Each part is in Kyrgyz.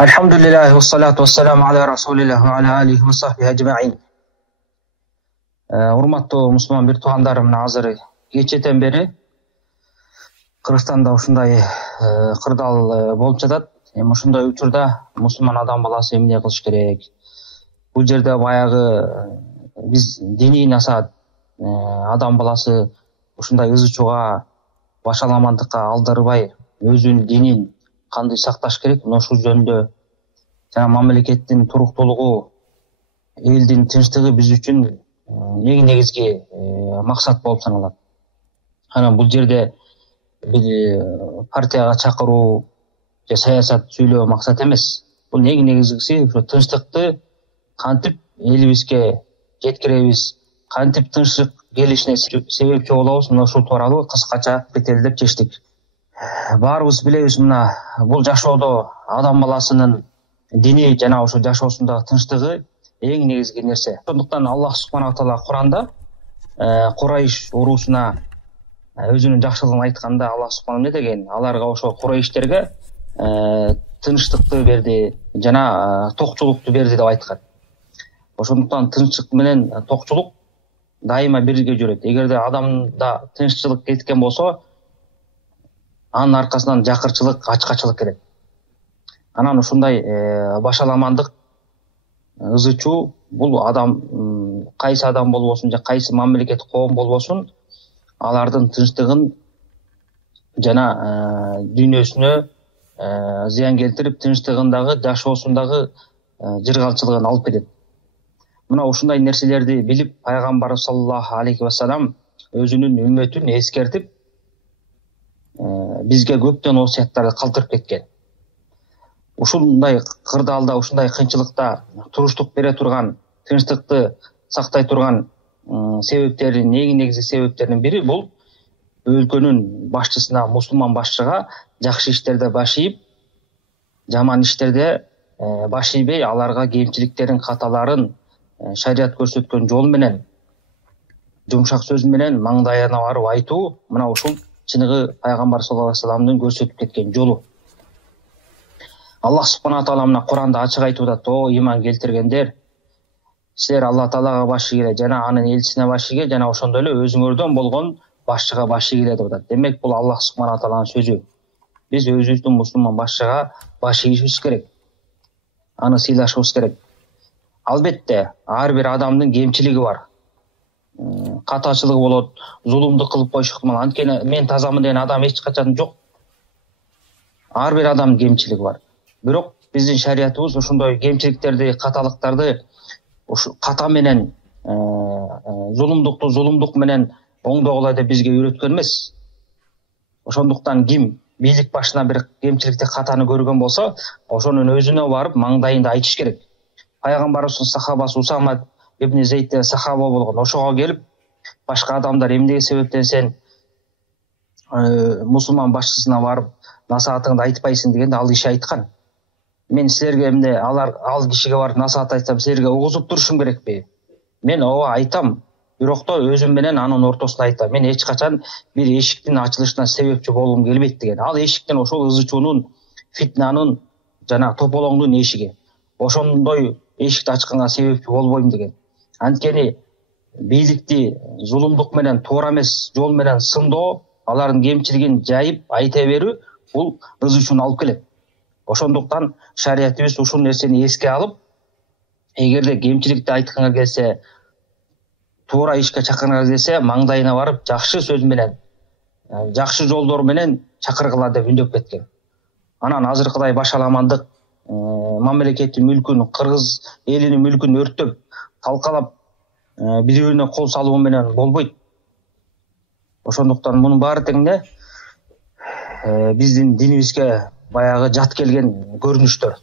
Elhamdülillahi ve salatu ve selamu ala Resulillah ve ala alihi ve sahbihi ecma'in. Urmatlı Müslüman bir tuğandarım nazırı. Geçeten beri Kırgızstanda ушундай кырдаал болуп жатат. Эми ушундай учурда мусулман адам баласы эмне кылыш керек? Бул жерде баягы биз диний насаат адам баласы ушундай ызычууга, башаламандыкка алдырбай өзүнүн динин кандай сакташ керек? Мына ушул жөнүндө жана мамлекеттин туруктуулугу, элдин тынчтыгы биз үчүн эң негизги максат болуп саналат. Анан бул жерде бир партияга чакыруу же саясат сүйлөө максат эмес. Бул эң негизгиси ушу тынчтыкты кантип элибизге жеткиребиз, кантип тынчтык келишине себепчи болобуз, мына ушул тууралуу кыскача кетелдеп чечтик. Баарыбыз билебиз, мына бул жашоодо адам баласынын дини жана ошо жашоосундагы тынчтыгы эң негизги нерсе. Ошондуктан Аллах субханаху таала Куранда Курайш уруусуна өзүнүн жакшылыгын айтканда Аллах субханаху эмне деген? Аларга ошо Курайштерге тынчтыкты берди жана токчулукту берди деп айткан. Ошондуктан тынчтык менен токчулук дайыма бирге жүрөт. Эгерде адамда тынччылык кеткен болсо, анын аркасынан жакырчылык, ачкачылык келет. Анан ушундай башаламандык, ызычуу бул адам кайсы адам болбосун же кайсы мамлекет, коом болбосун, алардын тынчтыгын жана дүйнөсүнө зыян келтирип, тынчтыгындагы, жашоосундагы жыргалчылыгын алып кетет. Мына ушундай нерселерди билип, пайгамбар саллаллаху алейхи ва салам өзүнүн үммөтүн эскертип, бизге көптөн осуяттарды калтырып кеткен. Ушундай кырдаалда, ушундай кыйынчылыкта туруштук бере турган, тынчтыкты сактай турган себептердин, эң негизги себептердин бири бул өлкөнүн башчысына, мусулман башчыга жакшы иштерде баш ийип, жаман иштерде баш ийбей, аларга кемчиликтерин, каталарын шарият көрсөткөн жол менен, жумшак сөз менен маңдайына барып айтуу, мына ушул чыныгы пайгамбар саллаллаху алейхи ва салламдын көрсөтүп кеткен жолу. Аллах субханаху таала мына Куранда ачык айтып атат: "О иман келтиргендер, силер Алла Таалага баш ийгиле жана анын элчисине баш ийгиле жана ошондой эле өзүңөрдөн болгон башчыга баш ийгиле" деп атат. Демек бул Аллах субханаху тааланын сөзү. Биз өзүбүздүн мусулман башчыга баш ийишибиз керек. Аны сыйлашыбыз керек. Албетте, ар бир адамдын кемчилиги бар. Катачылыгы болот, зулумдук кылып коюшу ыктымал. Анткени мен тазамын деген адам эч качан жок. Ар бир адамдын кемчилиги бар. Бирок биздин шариятыбыз ошондой кемчиликтерди, каталыктарды ушу ката менен, зулумдук менен оңдогула деп бизге үйрөткөн эмес. Ошондуктан ким бийлик башына бир кемчиликти, катаны көргөн болсо, ошонун өзүнө барып маңдайында айтыш керек. Пайгамбарыбыздын сахабасы Усама ибн Зейд деген сахаба болгон. Ошого келип, башка адамдар эмнеге себептен сен мусулман башчысына барып насаатыңды айтпайсың дегенде ал киши айткан: "Мен силерге эмне ал кишиге барып насаат айтсам, силерге угузуп турушум керекпи? Мен ооба айтам, бирок да өзүм менен анын ортосунда айтам. Мен эч качан бир эшиктин ачылышына себепчи болгум келбейт" деген. Ал эшиктен ошол ызычуунун, фитнанын жана тополоңдун эшиги. Ошондой эшикти ачканга себепчи болбойм деген. Анткени бийликти зулумдук менен, туура эмес жол менен сындоо, алардын кемчилигин жайып айта берүү бул ызычууну алып келет. Ошондуктан шариятыбыз ушул нерсени эске алып, эгерде кемчиликти айткыңар келсе, туура ишке чакыргыңар келсе, маңдайына барып жакшы сөз менен, жакшы жолдор менен чакыргыла деп үндөп кеткен. Анан азыркыдай башаламандык, мамлекеттин мүлкүн, кыргыз элинин мүлкүн өрттөп, талкалап, бири-бирине кол салуу менен болбойт. Ошондуктан мунун баары теңде биздин динибизге баягы жат келген көрүнүштөр.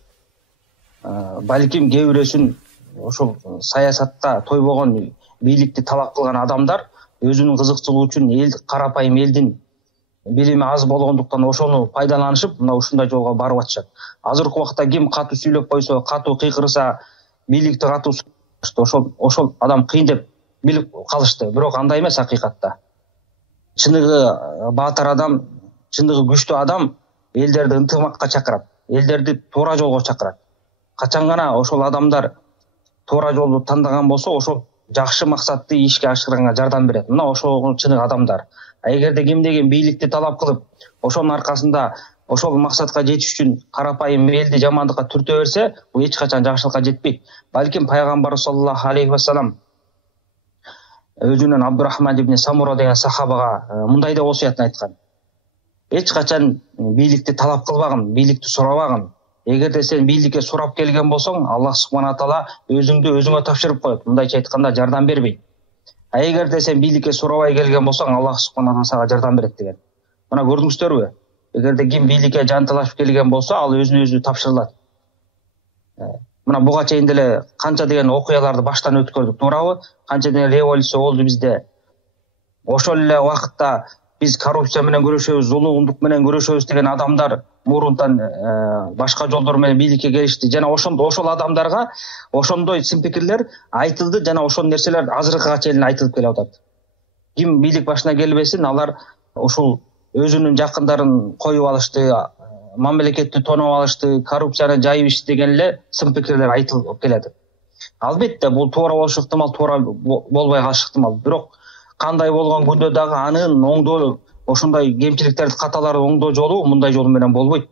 Балким кээ бирөөсүн ошол саясатта тойбогон, бийликти талап кылган адамдар өзүнүн кызыкчылыгы үчүн эл, карапайым элдин билими аз болгондуктан ошону пайдаланышып, мына ушундай жолго барып атышат. Азыркы убакта ким катуу сүйлөп койсо, катуу кыйкырса, бийликти катуу ошол адам кыйын деп билип калышты. Бирок андай эмес акыйкатта. Чыныгы баатыр адам, чыныгы күчтүү адам элдерди ынтымакка чакырат. элдерди туура жолго чакырат. Качан гана ошол адамдар туура жолду тандаган болсо, ошол жакшы максатты ишке ашырганга жардам берет. Мына ошол чыныгы адамдар. Эгерде кимдеген бийликти талап кылып, ошонун аркасында ошол максатка жетиш үчүн карапайым элди жамандыкка түртө берсе, бул эч качан жакшылыкка жетпейт. Балким пайгамбар саллаллаху алейхи вассалам өзүнүн Абдурахман ибн Самура деген сахабага мындай деп осуятын айткан: эч качан бийликти талап кылбагын, бийликти сурабагын. Эгерде сен бийликке сурап келген болсоң, Аллах субхана таала өзүңдү өзүңө тапшырып коет. Мындайча айтканда жардам бербейт. А эгерде сен бийликке сурабай келген болсоң, Аллах субхана таала сага жардам берет деген. Мына көрдүңүздөрбү? Эгерде ким бийликке жанталашып келген болсо, ал өзүнө өзү тапшырылат. Мына буга чейин деле канча деген окуяларды баштан өткөрдүк, туурабы? Канча деген революция болду бизде. Ошол эле убакытта биз коррупция менен күрөшөбүз, зулумдук менен күрөшөбүз деген адамдар мурунтан башка жолдор менен бийликке келишти. Жана ошол адамдарга ошондой сын пикирлер айтылды, жана ошол нерселер азыркыга чейин айтылып келип атат. Ким бийлик башына келбесин, алар ушул өзүнүн жакындарын коюп алышты, мамлекетти тоноп алышты, коррупцияны жайып ишти деген эле сын пикирлер айтылып келет. Албетте бул туура болушу ыктымал, туура болбой калышы ыктымал. Бирок кандай болгон күндө дагы анын оңдоо, ошондой кемчиликтерди, каталарды оңдоо жолу мындай жол менен болбойт.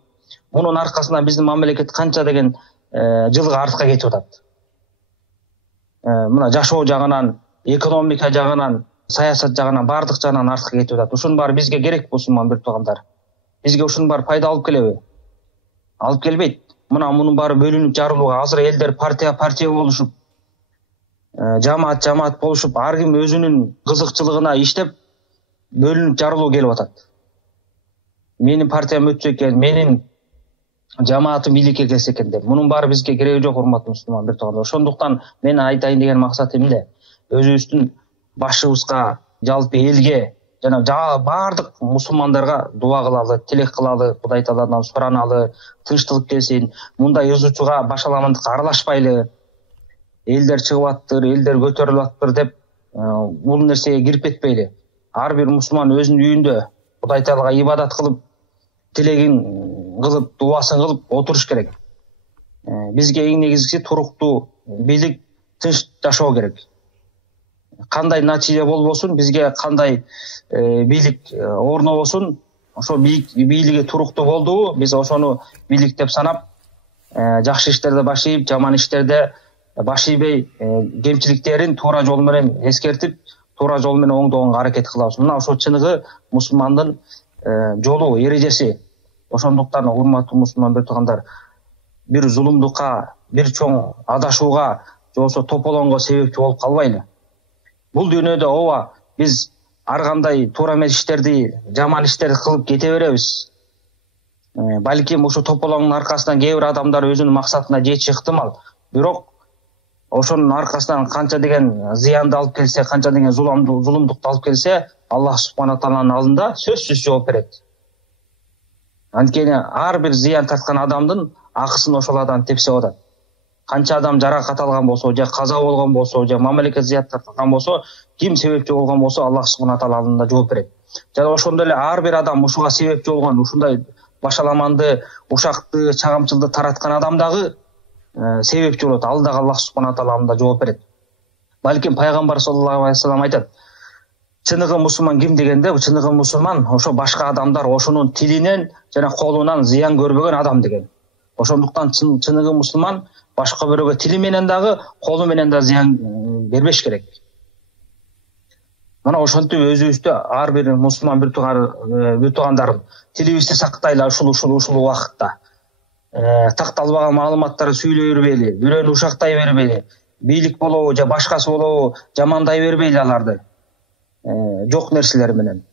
Мунун аркасында биздин мамлекет канча деген жылга артка кетип атат. Мына жашоо жагынан, экономика жагынан, саясат жагынан, бардык жагынан артка кетип атат. Ушунун баары бизге керек болсун, бир туугандар. Бизге ушунун баары пайда алып келеби? Алып келбейт. Мунун баары бөлүнүп жарылууга, азыр элдер партия болушуп, жамаат болушуп, ар ким өзүнүн кызыкчылыгына иштеп, бөлүнүп жарылуу келип атат. Менин партиям өтсө экен, менин жамаатым бийликке келсе экен деп. Мунун баары бизге кереги жок, урматтуу мусулман бир туугандар. Ошондуктан мен айтайын деген максатым эмне? Өзүбүздүн башыбызга, жалпы элге жана бардык мусулмандарга дуа кылалы, тилек кылалы, Кудай Тааладан сураналы, тынчтык келсин. Мындай ызычууга, башаламандыкка аралашпайлы. Элдер чыгып аттыр, элдер көтөрүлүп аттыр деп бул нерсеге кирип кетпейли. Ар бир мусулман өзүнүн үйүндө Кудай Таалага ибадат кылып, тилегин кылып, дубасын кылып отуруш керек. Бизге эң негизгиси туруктуу бийлик, тынч жашоо керек. Кандай натыйжа болбосун, бизге кандай бийлик орнобосун, ошо бийлиги туруктуу болдубу, биз ошону бийлик деп санап, жакшы иштерде башыйып, жаман иштерде башыйбай, кемчиликтерин туура жол менен эскертип, туура жол менен оңдоого аракет кылабыз. Мына ошол чыныгы мусулмандын жолу, эрежеси. Ошондуктан урматтуу мусулман бир туугандар, бир зулумдукка, бир чоң адашууга, же болбосо тополоңго себепчи болуп калбайлы. Бул дүйнөдө ооба биз ар кандай туура эмес иштерди, жаман иштерди кылып кете беребиз. Балким ушу тополоңдун аркасынан кээ бир адамдар өзүнүн максатына жетиши ыктымал. Бирок ошонун аркасынан канча деген зыянды алып келсе, канча деген зулумдукту алып келсе, Аллах субхана тааланын алдында сөзсүз жооп берет. Анткени ар бир зыян тарткан адамдын акысын ошол адам тепсе атат. Канча адам жаракат алган болсо, же каза болгон болсо, же мамлекет зыян тарткан болсо, ким себепчи болгон болсо, Аллах субхана таала алдында жооп берет. Жана ошондой эле ар бир адам ушуга себепчи болгон, ушундай башаламанды, ушакты, чагымчылды тараткан адам дагы себепчи болот. Ал дагы Аллах субхана таала алдында жооп берет. Балким пайгамбар саллаллаху алейхи вассалам айтат: чыныгы мусулман ким дегенде, чыныгы мусулман ошо башка адамдар ошонун тилинен жана колунан зыян көрбөгөн адам деген. Ошондуктан чыныгы мусулман башка бирөөгө тили менен дагы, колу менен да зыян бербеш керек. Мына ошентип өзүбүздө ар бир мусулман бир туугандарым, тилибизди сактайлы ушул убакытта. Такталбаган маалыматтарды сүйлөй бербейли, бирөөнү ушактай бербейли, бийлик болобу же башкасы болобу жамандай бербейли аларды. Жок нерселер менен.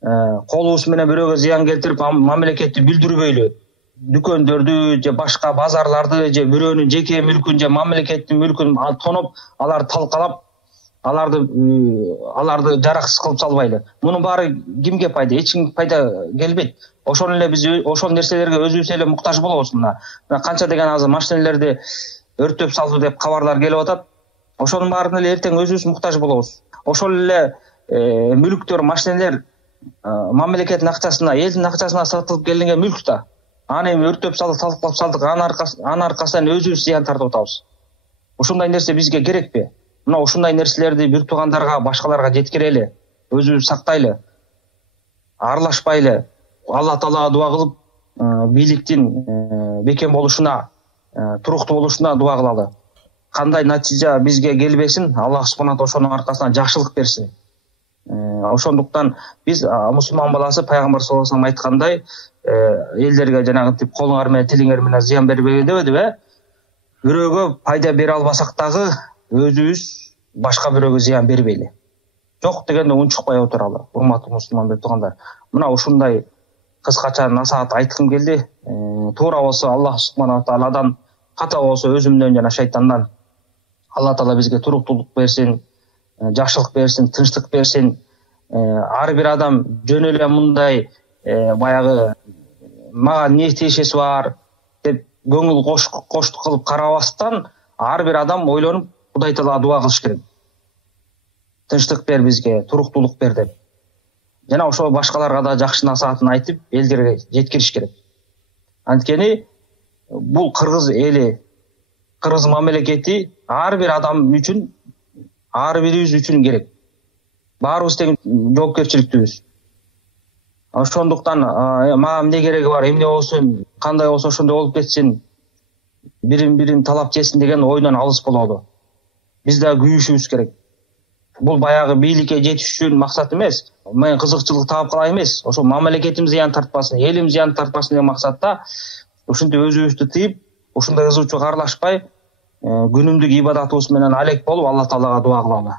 Колубуз менен бирөөгө зыян келтирип, мамлекетти бүлдүрбөйлү. Дүкөндөрдү же башка базарларды же бирөөнүн жеке мүлкүн же мамлекеттин мүлкүн тоноп, аларды талкалап, аларды жараксыз кылып салбайлы. Мунун баары кимге пайда? Эч кимге пайда келбейт. Ошол эле биз ошол нерселерге өзүбүз эле муктаж болобуз. Мына канча деген азыр машинелерди өртөп салды деп кабарлар келип атат. Ошонун баарына эле эртең өзүбүз муктаж болобуз. Ошол эле мүлктөр, машинелер мамлекеттин акчасына, элдин акчасына сатылып келинген мүлк да. аны эми өртөп салдык, талкалап салдык, анын аркасынан өзүбүз зыян тартып атабыз. Ушундай нерсе бизге керекпи? Мына ушундай нерселерди бир туугандарга, башкаларга жеткирели, өзүбүз сактайлы, аралашпайлы, Алла Таалага дуа кылып, бийликтин бекем болушуна, туруктуу болушуна дуа кылалы. Кандай натыйжа бизге келбесин, Аллах субханаху ошонун аркасынан жакшылык берсин. Ошондуктан биз мусулман баласы пайгамбар саллаллаху алейхи вассалам айткандай, элдерге жанагынтип колуңар менен тилиңер менен зыян бербегиле дебедиби? Бирөөгө пайда бере албасак дагы өзүбүз башка бирөөгө зыян бербейли. Жок дегенде унчукпай отуралы, урматтуу мусулман туугандар. Мына ушундай кыскача насаат айткым келди. Туура болсо Аллах субханаху тааладан, ката болсо өзүмдөн жана шайтандан Алла Таала бизге туруктуулук берсин, жакшылык берсин, тынчтык берсин. Ар бир адам жөн эле мындай баягы мага эмне тиешеси бар деп көңүл коштук кылып карабастан, ар бир адам ойлонуп Кудай Таалага дуа кылыш керек. Тынчтык бер бизге, туруктуулук бер деп. Жана ошо башкаларга да жакшы насаатын айтып, элдерге жеткириш керек. Анткени бул кыргыз эли, кыргыз мамлекети ар бир адам үчүн, ар бирибиз үчүн керек. Баарыбыз тең жоопкерчиликтүүбүз. Ошондуктан мага эмне кереги бар, эмне болсун, кандай болсо ошондой болуп кетсин, бирин талап жесин деген ойдон алыс болоду. Биз да күйүшүбүз керек. Бул баягы бийликке жетиш үчүн максат эмес, мен кызыкчылык таап калайын эмес, ошо мамлекетим зыян тартпасын, элим зыян тартпасын деген максатта ушинтип өзүбүздү тыйып, ушундай кызуучуга аралашпай, күнүмдүк ибадатыбыз менен алек болуп Алла Таалага дуа кылалы.